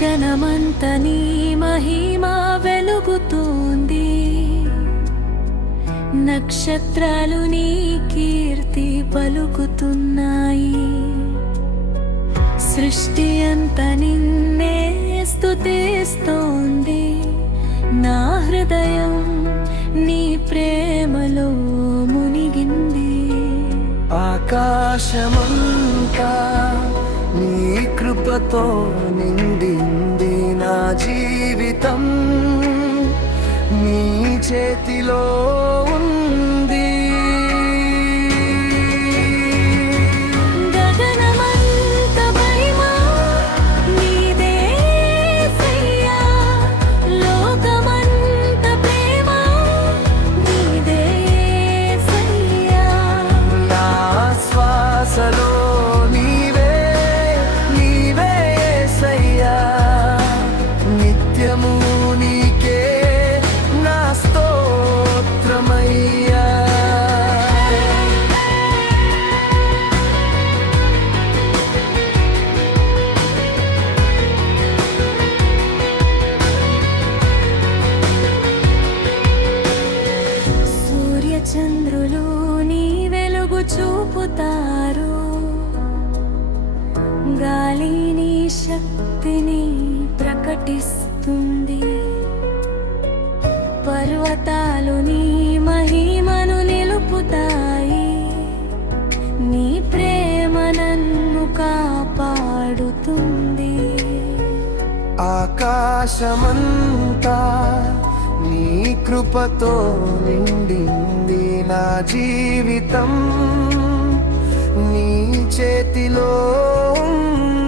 గగనమంత నీ మహిమ వెలుగుతుంది, నక్షత్రాలు నీ కీర్తి పలుకుతున్నాయి. సృష్టి అంత నిన్నే స్తుతిస్తోంది, నా హృదయం నీ ప్రేమలో మునిగింది. ఆకాశమంతా నీ కృపతో నిండింది, నా జీవితం నీ చేతిలో ఉంది. గగనమంత మహిమ నీదే యేసయ్యా, లోకమంత ప్రేమ నీదే యేసయ్యా. నా శ్వాసలో నీవే నీవే యేసయ్యా, నిత్యము నీకే నా స్తోత్రమయ్యా. సూర్యచంద్రులు నీ వెలుగు చూపుతారు, గాలి నీ శక్తిని ప్రకటిస్తుంది. పర్వతాలు నీ మహిమను నిలుపుతాయి, నీ ప్రేమ నన్ను కాపాడుతుంది. ఆకాశమంతా నీ కృపతో నిండింది, నా జీవితం నీ చేతిలో ఉంది.